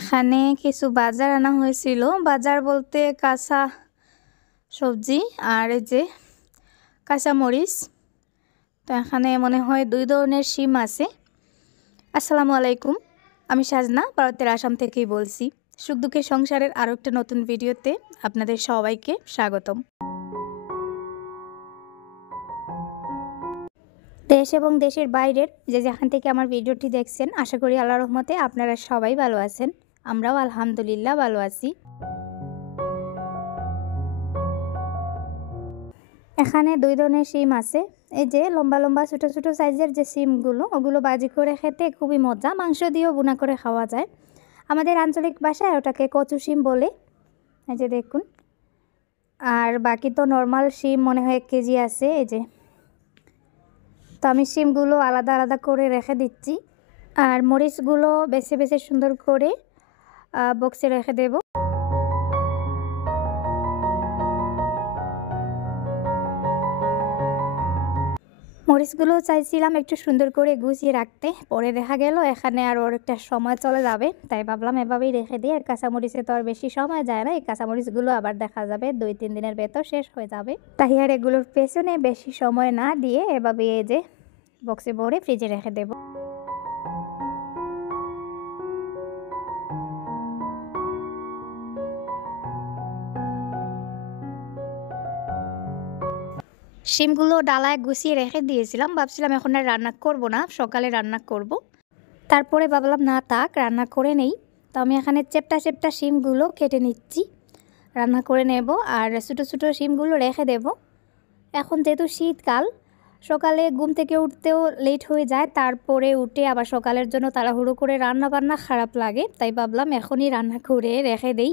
এখানে কিছু বাজার আনা হয়েছিল। বাজার বলতে কাঁচা সবজি আর এই যে কাঁচা মরিচ। তো এখানে মনে হয় 2 ধরনের শিম আছে। আসসালামু আলাইকুম, আমি সাজনা ভারতের আসাম থেকেই বলছি। সুখ দুঃখের সংসারের আরও একটা নতুন ভিডিওতে আপনাদের সবাইকে স্বাগতম। দেশ এবং দেশের বাইরের যেখান থেকে আমার ভিডিওটি দেখছেন, আশা করি আল্লাহর রহমতে আপনারা সবাই ভালো আছেন। আমরাও আলহামদুলিল্লাহ ভালো আছি। এখানে 2 ধরনের শিম আছে। এই যে লম্বা লম্বা ছোট ছোট সাইজের যে শিমগুলো, ওগুলো ভাজি করে খেতে খুবই মজা, মাংস দিয়েও ভুনা করে খাওয়া যায়। আমাদের আঞ্চলিক ভাষায় ওটাকে কচু শিম বলে। এই যে দেখুন। আর বাকি তো নর্মাল শিম মনে হয় 1 কেজি আছে। এই যে, তো আমি শিমগুলো আলাদা আলাদা করে রেখে দিচ্ছি, আর মরিচগুলো বেছে বেছে সুন্দর করে বক্সে রেখে দেব। মরিচগুলো চাইছিলাম একটু সুন্দর করে গুছিয়ে রাখতে, পরে দেখা গেল এখানে আর ওর একটা সময় চলে যাবে, তাই ভাবলাম এভাবেই রেখে দিই। আর কাঁচামরিচে তো আর বেশি সময় যায় না, এই কাঁচামরিচগুলো আবার দেখা যাবে 2-3 দিনের ভেতর শেষ হয়ে যাবে। তাই আর এগুলোর পেছনে বেশি সময় না দিয়ে এভাবে এই যে বক্সে ভরে ফ্রিজে রেখে দেব। শিমগুলো ডালায় গুছিয়ে রেখে দিয়েছিলাম, ভাবছিলাম এখন আর রান্না করব না, সকালে রান্না করব। তারপরে ভাবলাম না থাক, রান্না করে নেই। তো আমি এখানে চেপটা চেপটা শিমগুলো কেটে নিচ্ছি, রান্না করে নেব। আর ছোটো ছোটো শিমগুলো রেখে দেব। এখন যেহেতু শীতকাল, সকালে ঘুম থেকে উঠতেও লেট হয়ে যায়, তারপরে উঠে আবার সকালের জন্য তাড়াহুড়ো করে রান্না বান্না খারাপ লাগে, তাই ভাবলাম এখনই রান্না করে রেখে দেই।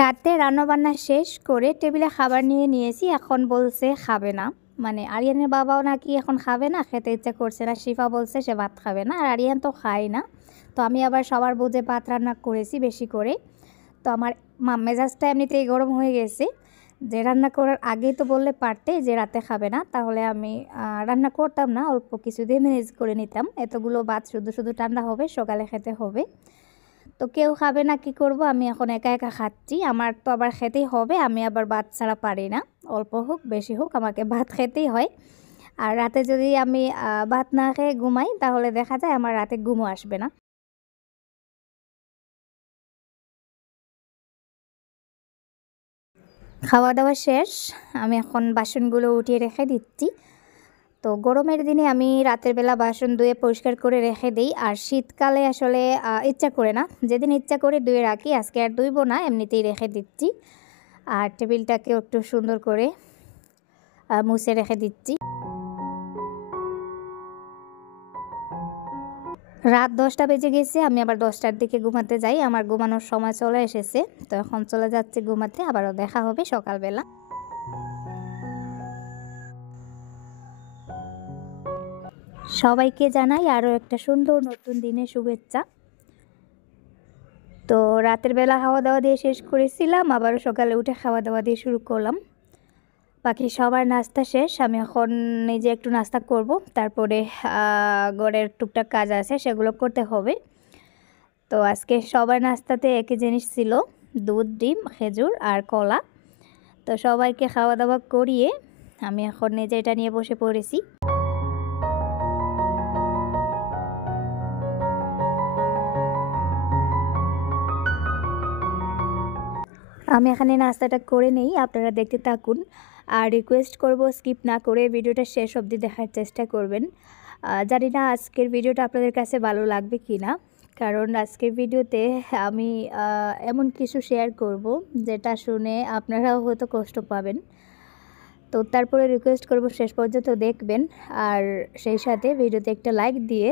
রাতে রান্নাবান্না শেষ করে টেবিলে খাবার নিয়ে নিয়েছি। এখন বলছে খাবে না, মানে আরিয়ানের বাবাও নাকি এখন খাবে না, খেতে ইচ্ছা করছে না। শিফা বলছে সে ভাত খাবে না, আর আরিয়ান তো খায় না। তো আমি আবার সবার বুঝে ভাত রান্না করেছি বেশি করে। তো আমার মেজাজটা এমনিতেই গরম হয়ে গেছে, যে রান্না করার আগেই তো বললে পারতে যে রাতে খাবে না, তাহলে আমি রান্না করতাম না, অল্প কিছু দিয়ে ম্যানেজ করে নিতাম। এতগুলো ভাত শুধু শুধু ঠান্ডা হবে, সকালে খেতে হবে। তো কেউ খাবে না, কি করব, আমি এখন একা একা খাচ্ছি। আমার তো আবার খেতেই হবে, আমি আবার ভাত ছাড়া পারি না। অল্প হোক বেশি হোক আমাকে ভাত খেতেই হয়। আর রাতে যদি আমি ভাত না খেয়ে ঘুমাই, তাহলে দেখা যায় আমার রাতে ঘুমও আসবে না। খাওয়া দাওয়া শেষ, আমি এখন বাসনগুলো উঠিয়ে রেখে দিচ্ছি। তো গরমের দিনে আমি রাতের বেলা বাসন ধুয়ে পরিষ্কার করে রেখে দিই। আর শীতকালে আসলে ইচ্ছা করে না, যেদিন ইচ্ছা করে ধুয়ে রাখি। আজকে আর ধুইব না, এমনিতেই রেখে দিচ্ছি। আর টেবিলটাকেও একটু সুন্দর করে মুছে রেখে দিচ্ছি। রাত 10টা বেজে গেছে, আমি আবার 10টার দিকে ঘুমাতে যাই। আমার ঘুমানোর সময় চলে এসেছে, তো এখন চলে যাচ্ছে ঘুমাতে। আবারও দেখা হবে সকালবেলা। সবাইকে জানাই আরও একটা সুন্দর নতুন দিনের শুভেচ্ছা। তো রাতের বেলা খাওয়া দাওয়া দিয়ে শেষ করেছিলাম, আবারও সকালে উঠে খাওয়া দাওয়া দিয়ে শুরু করলাম। বাকি সবার নাস্তা শেষ, আমি এখন নিজে একটু নাস্তা করব, তারপরে ঘরের টুকটাক কাজ আছে সেগুলো করতে হবে। তো আজকে সবার নাস্তাতে একই জিনিস ছিল, দুধ, ডিম, খেজুর আর কলা। তো সবাইকে খাওয়া দাওয়া করিয়ে আমি এখন নিজে এটা নিয়ে বসে পড়েছি। আমি এখানে নাস্তাটা করে নেই, আপনারা দেখতে থাকুন। আর রিকোয়েস্ট করব স্কিপ না করে ভিডিওটা শেষ অবধি দেখার চেষ্টা করবেন। জানি না আজকের ভিডিওটা আপনাদের কাছে ভালো লাগবে কি না, কারণ আজকের ভিডিওতে আমি এমন কিছু শেয়ার করব যেটা শুনে আপনারাও হয়তো কষ্ট পাবেন। তো তারপরে রিকোয়েস্ট করব শেষ পর্যন্ত দেখবেন, আর সেই সাথে ভিডিওতে একটা লাইক দিয়ে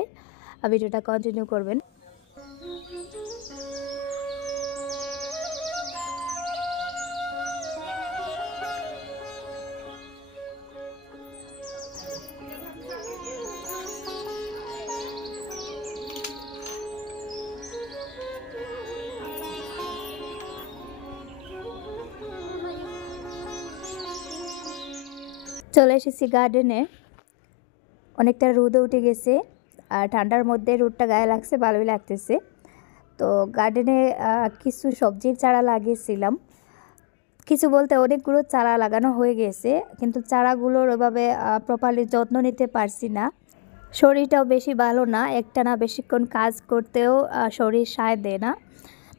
ভিডিওটা কন্টিনিউ করবেন। চলে এসেছি গার্ডেনে। অনেকটা রোদও উঠে গেছে আর ঠান্ডার মধ্যে রোদটা গায়ে লাগছে, ভালোই লাগতেছে। তো গার্ডেনে কিছু সবজির চারা লাগিয়েছিলাম, কিছু বলতে অনেকগুলো চারা লাগানো হয়ে গেছে, কিন্তু চারাগুলোর ওইভাবে প্রপারলি যত্ন নিতে পারছি না। শরীরটাও বেশি ভালো না, একটানা বেশিক্ষণ কাজ করতেও শরীর সায় দেয় না।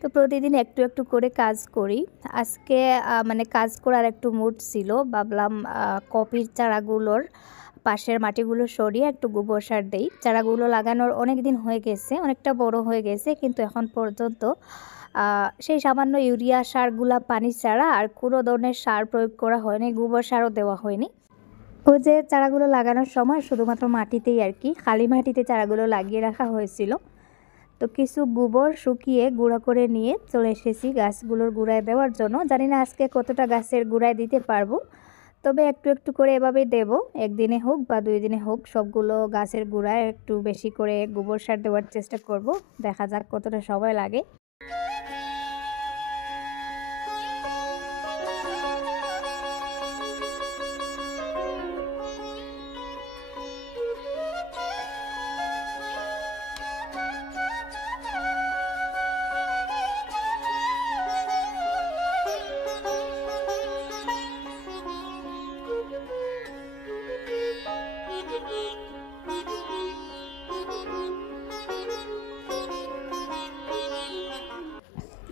তো প্রতিদিন একটু একটু করে কাজ করি। আজকে মানে কাজ করার একটু মুড ছিল, ভাবলাম কপির চারাগুলোর পাশের মাটিগুলো সরিয়ে একটু গোবর সার দেই। চারাগুলো লাগানোর অনেক দিন হয়ে গেছে, অনেকটা বড় হয়ে গেছে, কিন্তু এখন পর্যন্ত সেই সামান্য ইউরিয়া সারগুলা পানি ছাড়া আর কোনো ধরনের সার প্রয়োগ করা হয়নি, গোবর সারও দেওয়া হয়নি। ওই যে চারাগুলো লাগানোর সময় শুধুমাত্র মাটিতেই আর কি, খালি মাটিতে চারাগুলো লাগিয়ে রাখা হয়েছিল। তো কিছু গোবর শুকিয়ে গুঁড়া করে নিয়ে চলে এসেছি গাছগুলোর গোড়ায় দেওয়ার জন্য। জানি না আজকে কতটা গাছের গোড়ায় দিতে পারবো, তবে একটু একটু করে এভাবেই দেবো। একদিনে হোক বা 2 দিনে হোক, সবগুলো গাছের গোড়ায় একটু বেশি করে গোবর সার দেওয়ার চেষ্টা করব। দেখা যাক কতটা সময় লাগে।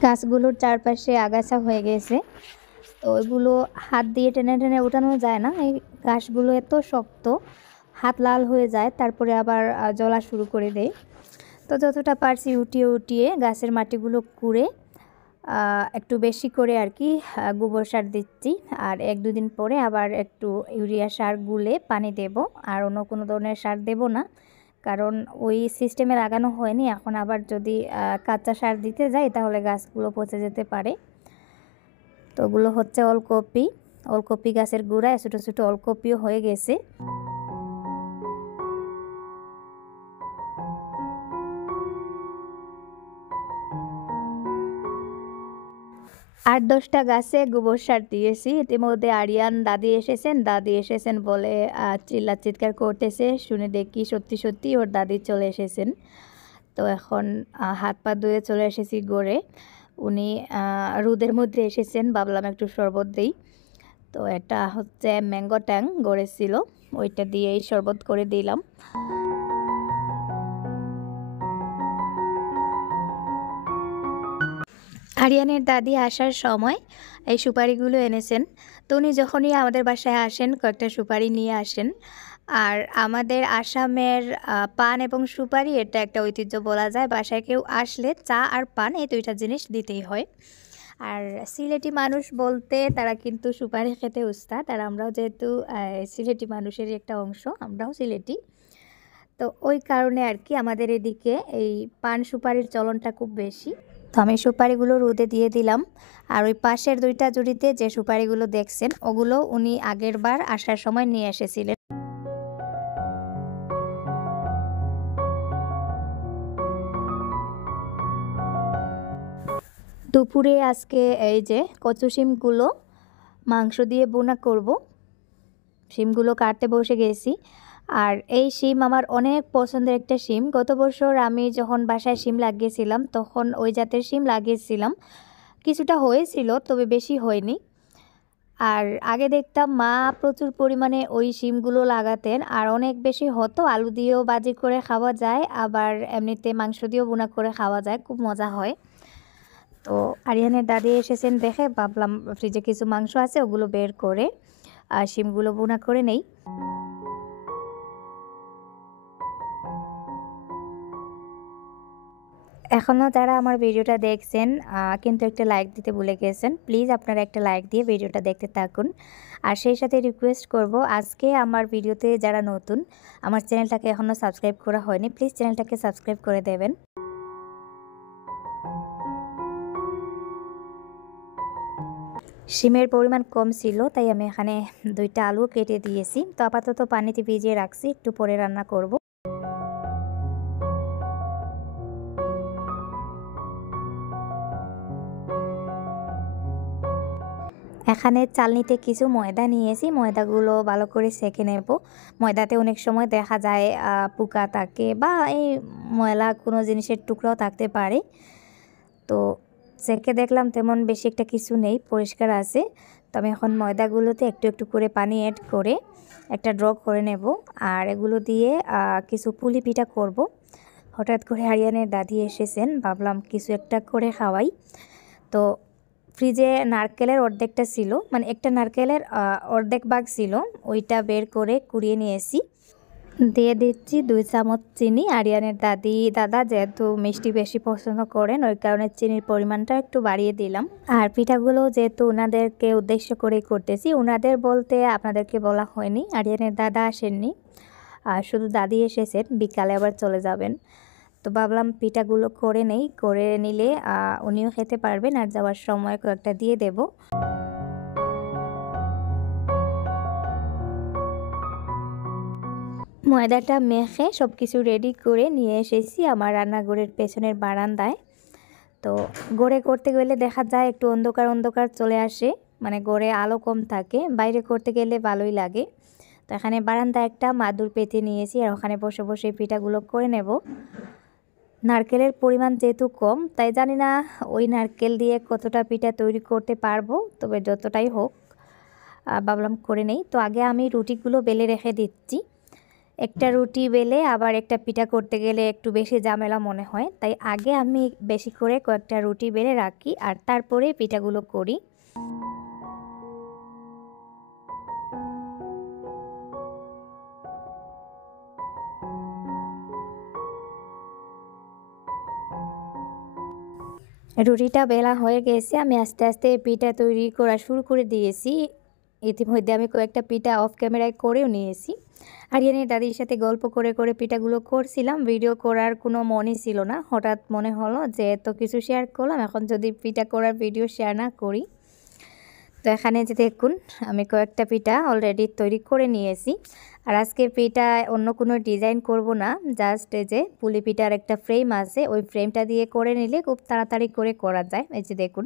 গাছগুলোর চারপাশে আগাছা হয়ে গেছে, তো ওইগুলো হাত দিয়ে টেনে টেনে উঠানো যায় না। এই ঘাসগুলো এত শক্ত, হাত লাল হয়ে যায়, তারপরে আবার জ্বলা শুরু করে দেয়। তো যতটা পারছি উঠিয়ে উঠিয়ে গাছের মাটিগুলো কুড়ে একটু বেশি করে আর কি গোবর সার দিচ্ছি। আর 1-2 দিন পরে আবার একটু ইউরিয়া সার গুলে পানি দেব, আর অন্য কোনো ধরনের সার দেব না, কারণ ওই সিস্টেমে লাগানো হয়নি। এখন আবার যদি কাঁচা সার দিতে যাই তাহলে গাছগুলো পচে যেতে পারে। তো ওগুলো হচ্ছে ওলকপি, ওলকপি গাছের গোড়ায় ছোটো ছোটো ওলকপিও হয়ে গেছে। 8-10টা গাছে গোবর সার দিয়েছি। ইতিমধ্যে আরিয়ান দাদি এসেছেন বলে চিৎকার করতেছে। শুনে দেখি সত্যি সত্যি ওর দাদি চলে এসেছেন। তো এখন হাত পা ধুয়ে চলে এসেছি গড়ে। উনি রোদের মধ্যে এসেছেন, ভাবলাম একটু শরবত দেই। তো এটা হচ্ছে ম্যাঙ্গো ট্যাং গড়ে ছিল, ওইটা দিয়েই শরবত করে দিলাম। আরিয়ানের দাদি আসার সময় এই সুপারিগুলো এনেছেন। তো উনি যখনই আমাদের বাসায় আসেন কয়েকটা সুপারি নিয়ে আসেন। আর আমাদের আসামের পান এবং সুপারি এটা একটা ঐতিহ্য বলা যায়। বাসায় কেউ আসলে চা আর পান এই 2টা জিনিস দিতেই হয়। আর সিলেটি মানুষ বলতে তারা কিন্তু সুপারি খেতে উস্তাদ। আর আমরাও যেহেতু সিলেটি মানুষেরই একটা অংশ, আমরাও সিলেটি। তো ওই কারণে আর কি আমাদের এদিকে এই পান সুপারির চলনটা খুব বেশি। তো আমি সুপারিগুলো রোদে দিয়ে দিলাম। আর ওই পাশের 2টা জুড়িতে যে সুপারিগুলো দেখছেন ওগুলো উনি আগের বার আসার সময় নিয়ে এসেছিলেন। দুপুরে আজকে এই যে কচু শিমগুলো মাংস দিয়ে বোনা করব। শিমগুলো কাটতে বসে গেছি। আর এই শিম আমার অনেক পছন্দের একটা শিম। গত বছর আমি যখন বাসায় শিম লাগিয়েছিলাম তখন ওই জাতের শিম লাগিয়েছিলাম, কিছুটা হয়েছিল তবে বেশি হয়নি। আর আগে দেখতাম মা প্রচুর পরিমাণে ওই শিমগুলো লাগাতেন, আর অনেক বেশি হতো। আলু দিয়েও ভাজি করে খাওয়া যায়, আবার এমনিতে মাংস দিয়েও বোনা করে খাওয়া যায়, খুব মজা হয়। তো আরিয়ানের দাদি এসেছেন দেখে ভাবলাম ফ্রিজে কিছু মাংস আছে, ওগুলো বের করে শিমগুলো বোনা করে নেই। এখনও যারা আমার ভিডিওটা দেখছেন কিন্তু একটা লাইক দিতে ভুলে গেছেন, প্লিজ আপনারা একটা লাইক দিয়ে ভিডিওটা দেখতে থাকুন। আর সেই সাথে রিকোয়েস্ট করব, আজকে আমার ভিডিওতে যারা নতুন, আমার চ্যানেলটাকে এখনও সাবস্ক্রাইব করা হয়নি, প্লিজ চ্যানেলটাকে সাবস্ক্রাইব করে দেবেন। শিমের পরিমাণ কম ছিল তাই আমি এখানে 2টা আলু কেটে দিয়েছি। তো আপাতত পানিতে ভিজিয়ে রাখছি, একটু পরে রান্না করব। এখানে চালনিতে কিছু ময়দা নিয়েছি, ময়দাগুলো ভালো করে সেঁকে নেব। ময়দাতে অনেক সময় দেখা যায় পোকা থাকে বা এই ময়লা কোনো জিনিসের টুকরাও থাকতে পারে। তো সেঁকে দেখলাম তেমন বেশি একটা কিছু নেই, পরিষ্কার আছে। তো আমি এখন ময়দাগুলোতে একটু একটু করে পানি অ্যাড করে একটা ড্র করে নেব। আর এগুলো দিয়ে কিছু পুলি পিঠা করব। হঠাৎ করে আরিয়ানের দাদি এসেছেন, ভাবলাম কিছু একটা করে খাওয়াই। তো ফ্রিজে নারকেলের অর্ধেকটা ছিল, মানে একটা নারকেলের অর্ধেক ভাগ ছিল, ওইটা বের করে কুড়িয়ে নিয়েছি। দিয়ে দিচ্ছি 2 চামচ চিনি। আরিয়ানের দাদা যেহেতু মিষ্টি বেশি পছন্দ করেন, ওই কারণে চিনির পরিমাণটা একটু বাড়িয়ে দিলাম। আর পিঠাগুলো যেহেতু ওনাদেরকে উদ্দেশ্য করেই করতেছি, ওনাদের বলতে আপনাদেরকে বলা হয়নি, আরিয়ানের দাদা আসেননি, আর শুধু দাদি এসেছেন, বিকালে আবার চলে যাবেন। তো ভাবলাম পিঠাগুলো করে নেই, করে নিলে উনিও খেতে পারবেন আর যাওয়ার সময় কয়েকটা দিয়ে দেব। ময়দাটা মেখে সব কিছু রেডি করে নিয়ে এসেছি আমার রান্নাঘরের পেছনের বারান্দায়। তো গড়ে করতে গেলে দেখা যায় একটু অন্ধকার অন্ধকার চলে আসে, মানে গড়ে আলো কম থাকে, বাইরে করতে গেলে ভালোই লাগে। তো এখানে বারান্দায় একটা মাদুর পেতে নিয়েছি আর ওখানে বসে বসে পিঠাগুলো করে নেব। নারকেলের পরিমাণ যেহেতু কম, তাই জানি না ওই নারকেল দিয়ে কতটা পিঠা তৈরি করতে পারবো, তবে যতটাই হোক ভাবলাম করে নেই। তো আগে আমি রুটিগুলো বেলে রেখে দিচ্ছি। একটা রুটি বেলে আবার একটা পিঠা করতে গেলে একটু বেশি ঝামেলা মনে হয়, তাই আগে আমি বেশি করে কয়েকটা রুটি বেলে রাখি আর তারপরে পিঠাগুলো করি। রুটিটা বেলা হয়ে গেছে, আমি আস্তে আস্তে পিঠা তৈরি করা শুরু করে দিয়েছি। ইতিমধ্যে আমি কয়েকটা পিঠা অফ ক্যামেরায় করেও নিয়েছি। আরিয়ানের দাদির সাথে গল্প করে করে পিঠাগুলো করছিলাম, ভিডিও করার কোনো মনই ছিল না। হঠাৎ মনে হলো যে এত কিছু শেয়ার করলাম, এখন যদি পিঠা করার ভিডিও শেয়ার না করি। তো এখানে যে দেখুন আমি কয়েকটা পিঠা অলরেডি তৈরি করে নিয়েছি। আর আজকে পিঠা অন্য কোনো ডিজাইন করব না, জাস্ট এই যে পুলি পিঠার একটা ফ্রেম আছে, ওই ফ্রেমটা দিয়ে করে নিলে খুব তাড়াতাড়ি করে করা যায়। এই যে দেখুন,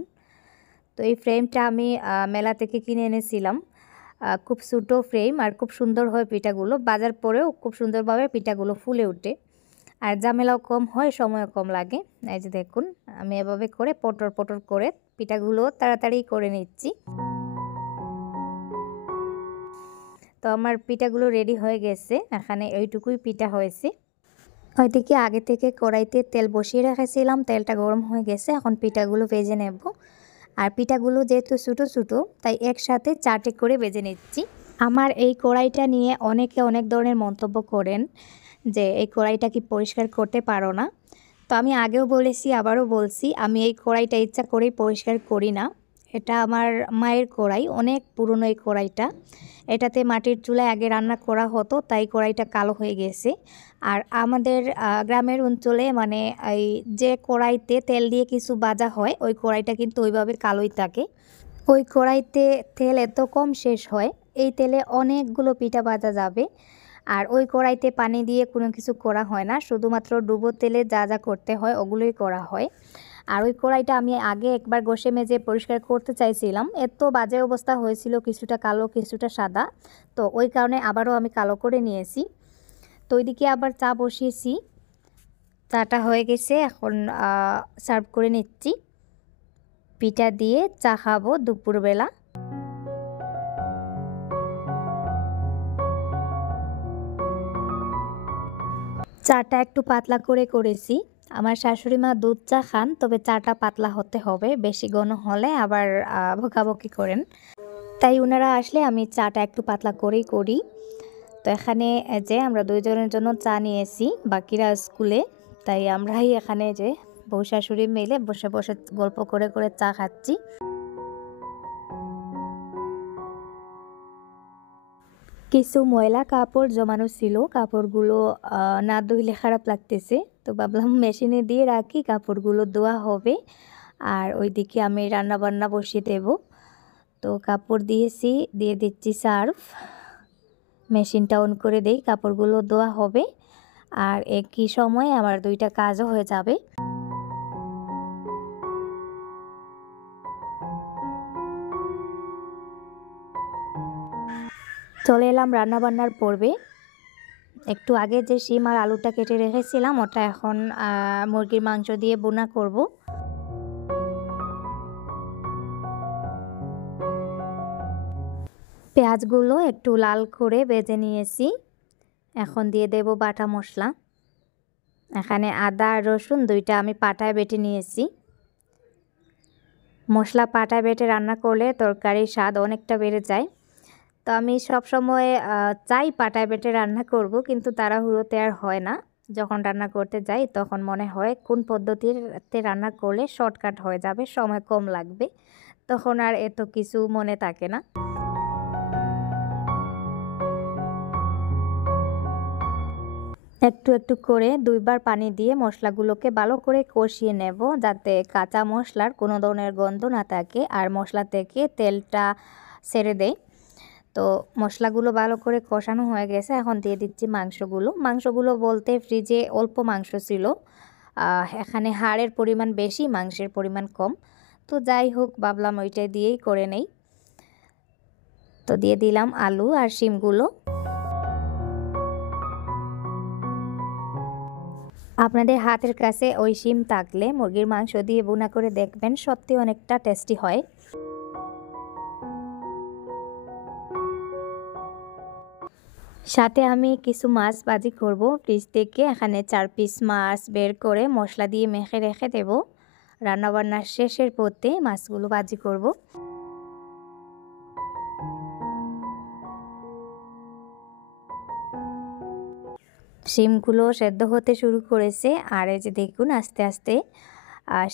তো এই ফ্রেমটা আমি মেলা থেকে কিনে এনেছিলাম। খুব ছোটো ফ্রেম আর খুব সুন্দর হয় পিঠাগুলো, বাজার পরেও খুব সুন্দরভাবে পিঠাগুলো ফুলে ওঠে আর ঝামেলাও কম হয়, সময়ও কম লাগে। এই যে দেখুন আমি এভাবে করে পটর পটর করে পিঠাগুলো তাড়াতাড়ি করে নিচ্ছি। তো আমার পিঠাগুলো রেডি হয়ে গেছে, এখানে এইটুকুই পিঠা হয়েছে। ওইদিকে আগে থেকে কড়াইতে তেল বসিয়ে রেখেছিলাম, তেলটা গরম হয়ে গেছে, এখন পিঠাগুলো ভেজে নেব। আর পিঠাগুলো যেহেতু ছোটো ছোটো, তাই একসাথে 4টে করে ভেজে নিচ্ছি। আমার এই কড়াইটা নিয়ে অনেকে অনেক ধরনের মন্তব্য করেন যে এই কড়াইটা কি পরিষ্কার করতে পারো না। তো আমি আগেও বলেছি, আবারও বলছি, আমি এই কড়াইটা ইচ্ছা করেই পরিষ্কার করি না। এটা আমার মায়ের কড়াই, অনেক পুরনো এই কড়াইটা। এটাতে মাটির চুলায় আগে রান্না করা হতো, তাই কড়াইটা কালো হয়ে গেছে। আর আমাদের গ্রামের অঞ্চলে মানে এই যে কড়াইতে তেল দিয়ে কিছু ভাজা হয়, ওই কড়াইটা কিন্তু ওইভাবে কালোই থাকে। ওই কড়াইতে তেল এত কম শেষ হয়, এই তেলে অনেকগুলো পিঠা ভাজা যাবে। আর ওই কড়াইতে পানি দিয়ে কোনো কিছু করা হয় না, শুধুমাত্র ডুবো তেলে যা যা করতে হয় ওগুলোই করা হয়। আর ওই কড়াইটা আমি আগে একবার ঘষে মেজে পরিষ্কার করতে চাইছিলাম, এত বাজে অবস্থা হয়েছিল, কিছুটা কালো কিছুটা সাদা। তো ওই কারণে আবারও আমি কালো করে নিয়েছি। তো ওইদিকে আবার চা বসিয়েছি, চাটা হয়ে গেছে, এখন সার্ভ করে নিচ্ছি। পিঠা দিয়ে চা খাবো দুপুরবেলা। চাটা একটু পাতলা করে করেছি। আমার শাশুড়ি মা দুধ চা খান, তবে চাটা পাতলা হতে হবে, বেশি ঘন হলে আবার বকাবকি করেন। তাই ওনারা আসলে আমি চাটা একটু পাতলা করেই করি। তো এখানে যে আমরা দুইজনের জন্য চা নিয়েছি, বাকিরা স্কুলে, তাই আমরাই এখানে যে বউ শাশুড়ি মিলে বসে বসে গল্প করে করে চা খাচ্ছি। কিছু ময়লা কাপড় জমানো ছিল, কাপড়গুলো না ধুইলে খারাপ লাগতেছে, তো ভাবলাম মেশিনে দিয়ে রাখি, কাপড়গুলো ধোয়া হবে। আর ওইদিকে আমি রান্না বান্না বসিয়ে দেব। তো কাপড় দিয়েছি, দিয়ে দিচ্ছি সার্ফ, মেশিনটা অন করে দেই, কাপড়গুলো ধোয়া হবে আর একই সময়ে আমার দুইটা কাজও হয়ে যাবে। চলে এলাম রান্নাবান্নার পর্বে। একটু আগে যে শিম আর আলুটা কেটে রেখেছিলাম ওটা এখন মুরগির মাংস দিয়ে ভুনা করব। পেঁয়াজগুলো একটু লাল করে ভেজে নিয়েছি। এখন দিয়ে দেব বাটা মশলা। এখানে আদা আর রসুন দুইটা আমি পাটায় বেটে নিয়েছি। মশলা পাটায় বেটে রান্না করলে তরকারির স্বাদ অনেকটা বেড়ে যায়। তো আমি সবসময় চাই পাটায় বেটে রান্না করব, কিন্তু তাড়াহুড়োতে আর হয় না। যখন রান্না করতে যাই তখন মনে হয় কোন পদ্ধতিতে রান্না করলে শর্টকাট হয়ে যাবে, সময় কম লাগবে, তখন আর এত কিছু মনে থাকে না। একটু একটু করে দুইবার পানি দিয়ে মশলাগুলোকে ভালো করে কষিয়ে নেব, যাতে কাঁচা মশলার কোনো ধরনের গন্ধ না থাকে আর মশলা থেকে তেলটা ছেড়ে দেয়। তো মশলাগুলো ভালো করে কষানো হয়ে গেছে, এখন দিয়ে দিচ্ছি মাংসগুলো বলতে ফ্রিজে অল্প মাংস ছিল, এখানে হাড়ের পরিমাণ বেশি, মাংসের পরিমাণ কম। তো যাই হোক, ভাবলাম ওইটাই দিয়েই করে নেই। তো দিয়ে দিলাম আলু আর শিমগুলো। আপনাদের হাতের কাছে ওই শিম থাকলে মুরগির মাংস দিয়ে ভুনা করে দেখবেন, সত্যি অনেকটা টেস্টি হয়। সাথে আমি কিছু মাছ ভাজি করব ফ্রিজ থেকে। এখানে 4 পিস মাছ বের করে মশলা দিয়ে মেখে রেখে দেব। রান্নাবান্নার শেষের পথে মাছগুলো ভাজি করব। শিমগুলো সেদ্ধ হতে শুরু করেছে, আর এই যে দেখুন আস্তে আস্তে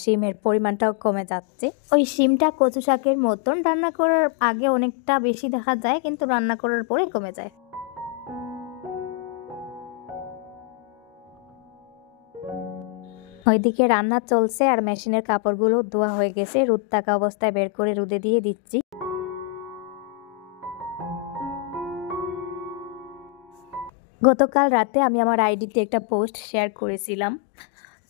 শিমের পরিমাণটাও কমে যাচ্ছে। ওই শিমটা কচু শাকের মতন, রান্না করার আগে অনেকটা বেশি দেখা যায়, কিন্তু রান্না করার পরে কমে যায়। ওইদিকে রান্না চলছে আর মেশিনের কাপড়গুলো ধোয়া হয়ে গেছে, রোদ থাকা অবস্থায় বের করে রোদে দিয়ে দিচ্ছি। গতকাল রাতে আমি আমার আইডিতে একটা পোস্ট শেয়ার করেছিলাম।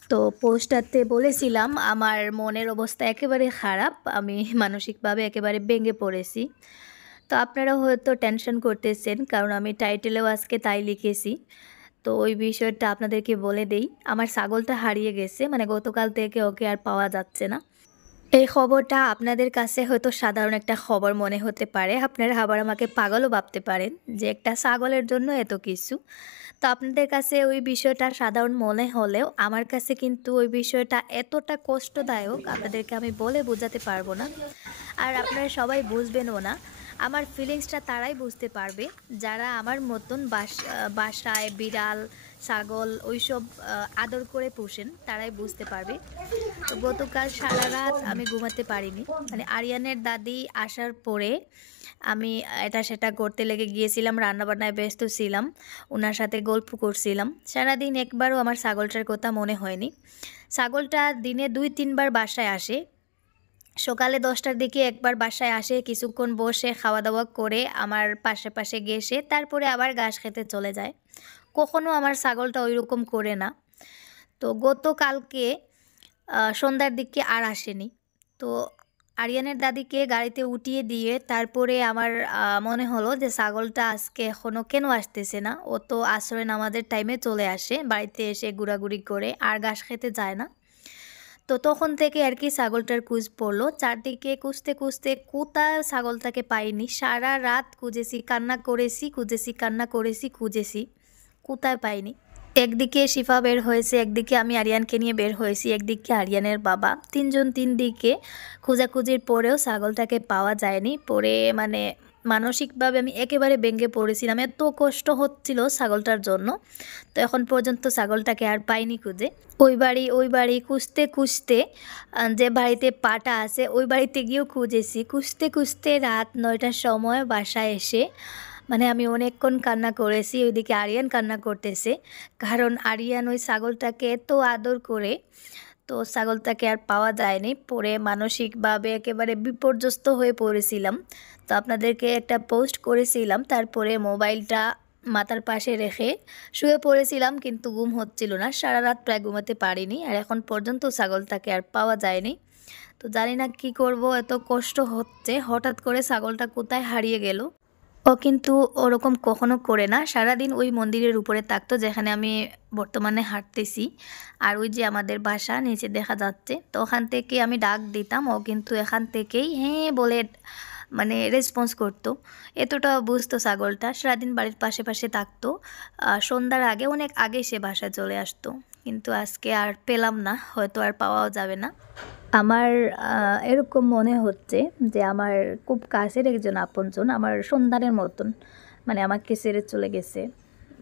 তো পোস্টটাতে বলেছিলাম আমার মনের অবস্থা একেবারে খারাপ, আমি মানসিকভাবে একেবারে ভেঙে পড়েছি। তো আপনারাও হয়তো টেনশন করতেছেন, কারণ আমি টাইটেলেও আজকে তাই লিখেছি। তো ওই বিষয়টা আপনাদেরকে বলে দেই। আমার ছাগলটা হারিয়ে গেছে, মানে গতকাল থেকে ওকে আর পাওয়া যাচ্ছে না। এই খবরটা আপনাদের কাছে হয়তো সাধারণ একটা খবর মনে হতে পারে, আপনারা আবার আমাকে পাগলও ভাবতে পারেন যে একটা ছাগলের জন্য এত কিছু। তো আপনাদের কাছে ওই বিষয়টা সাধারণ মনে হলেও আমার কাছে কিন্তু ওই বিষয়টা এতটা কষ্টদায়ক, আপনাদেরকে আমি বলে বোঝাতে পারবো না। আর আপনারা সবাই বুঝবেনও না। আমার ফিলিংসটা তারাই বুঝতে পারবে যারা আমার মতন বাসায় বিড়াল, ছাগল ওইসব আদর করে পুষেন, তারাই বুঝতে পারবে। তো গতকাল সারা রাত আমি ঘুমাতে পারিনি, মানে আরিয়ানের দাদি আসার পরে আমি এটা সেটা করতে লেগে গিয়েছিলাম, রান্নাবান্নায় ব্যস্ত ছিলাম, ওনার সাথে গল্প করছিলাম। সারাদিন একবারও আমার ছাগলটার কথা মনে হয়নি। ছাগলটা দিনে 2-3 বার বাসায় আসে। সকালে 10টার দিকে একবার বাসায় আসে, কিছুক্ষণ বসে খাওয়া দাওয়া করে আমার পাশে পাশে গেছে, তারপরে আবার ঘাস খেতে চলে যায়। কখনো আমার ছাগলটা ওইরকম করে না। তো গতকালকে সন্ধ্যার দিকে আর আসেনি। তো আরিয়ানের দাদিকে গাড়িতে উঠিয়ে দিয়ে তারপরে আমার মনে হলো যে ছাগলটা আজকে এখনও কেন আসতেছে না। ও তো আসরে নামাজের টাইমে চলে আসে, বাড়িতে এসে ঘোরাঘুরি করে আর ঘাস খেতে যায় না। তো তখন থেকে আর কি ছাগলটার খোঁজ পড়লো, চারদিকে খুঁজতে খুঁজতে কোথায় ছাগলটাকে পাইনি। সারা রাত খুঁজেছি, কান্না করেছি, খুঁজেছি, কোথায় পাইনি। একদিকে শিফা বের হয়েছে, একদিকে আমি আরিয়ানকে নিয়ে বের হয়েছি, একদিকে আরিয়ানের বাবা, তিনজন তিন দিকে খোঁজাখুঁজির পরেও ছাগলটাকে পাওয়া যায়নি। পরে মানে মানসিকভাবে আমি একেবারে ভেঙে পড়েছিলাম, এত কষ্ট হচ্ছিল ছাগলটার জন্য। তো এখন পর্যন্ত ছাগলটাকে আর পাইনি খুঁজে। ওই বাড়ি খুঁজতে খুঁজতে যে বাড়িতে পাটা আছে ওই বাড়িতে গিয়েও খুঁজেছি, খুঁজতে খুঁজতে রাত 9টার সময় বাসায় এসে মানে আমি অনেকক্ষণ কান্না করেছি। ওইদিকে আরিয়ান কান্না করতেছে, কারণ আরিয়ান ওই ছাগলটাকে এত আদর করে। তো ছাগলটাকে আর পাওয়া যায়নি, পরে মানসিকভাবে একেবারে বিপর্যস্ত হয়ে পড়েছিলাম। তো আপনাদেরকে একটা পোস্ট করেছিলাম, তারপরে মোবাইলটা মাথার পাশে রেখে শুয়ে পড়েছিলাম, কিন্তু ঘুম হচ্ছিল না, সারা রাত প্রায় ঘুমাতে পারিনি। আর এখন পর্যন্ত ছাগলটাকে আর পাওয়া যায়নি। তো জানি না কি করব, এত কষ্ট হচ্ছে, হঠাৎ করে ছাগলটা কোথায় হারিয়ে গেল। ও কিন্তু ওরকম কখনো করে না। সারাদিন ওই মন্দিরের উপরে থাকতো যেখানে আমি বর্তমানে হাঁটতেছি। আর ওই যে আমাদের বাসা নিচে দেখা যাচ্ছে। তো ওখান থেকে আমি ডাক দিতাম। ও কিন্তু এখান থেকেই হ্যাঁ বলে মানে রেসপন্স করতো। এতটা বুঝতো ছাগলটা। সারাদিন বাড়ির পাশে, পাশে থাকতো। সন্ধ্যার আগে অনেক আগে সে বাসায় চলে আসতো। কিন্তু আজকে আর পেলাম না। হয়তো আর পাওয়াও যাবে না। আমার এরকম মনে হচ্ছে যে আমার খুব কাছের একজন আপনজন আমার সন্তানের মতন মানে আমাকে ছেড়ে চলে গেছে।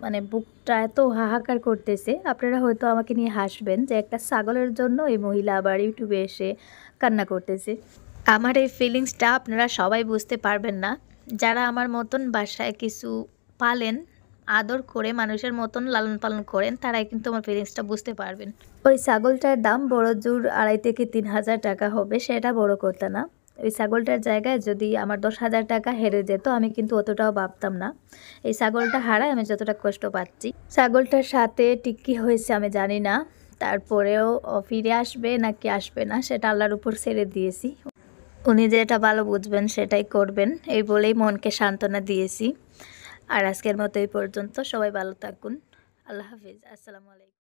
মানে বুকটা এত হাহাকার করতেছে। আপনারা হয়তো আমাকে নিয়ে হাসবেন যে একটা ছাগলের জন্য এই মহিলা আবার ইউটিউবে এসে কান্না করতেছে। আমার এই ফিলিংসটা আপনারা সবাই বুঝতে পারবেন না। যারা আমার মতন বাসায় কিছু পালেন, আদর করে মানুষের মতন লালন-পালন করেন, তারাই কিন্তু আমার ফিলিংসটা বুঝতে পারবেন। ওই ছাগলটার দাম বড়জোর ২,৫০০ থেকে ৩,০০০ টাকা হবে, সেটা বড় কথা না। ওই ছাগলটার জায়গায় যদি আমার ১০,০০০ টাকা হেরে যেত, আমি কিন্তু অতটাও ভাবতাম না। এই ছাগলটা হারায় আমি যতটা কষ্ট পাচ্ছি। ছাগলটার সাথে ঠিক কি হয়েছে আমি জানি না। তারপরেও ফিরে আসবে নাকি আসবে না, সেটা আল্লাহর উপর ছেড়ে দিয়েছি। উনি যেটা ভালো বুঝবেন সেটাই করবেন এই বলেই মনকে সান্ত্বনা দিয়েছি। আর আজকের মতো এই পর্যন্ত। সবাই ভালো থাকুন। আল্লাহ হাফিজ। আসসালামু আলাইকুম।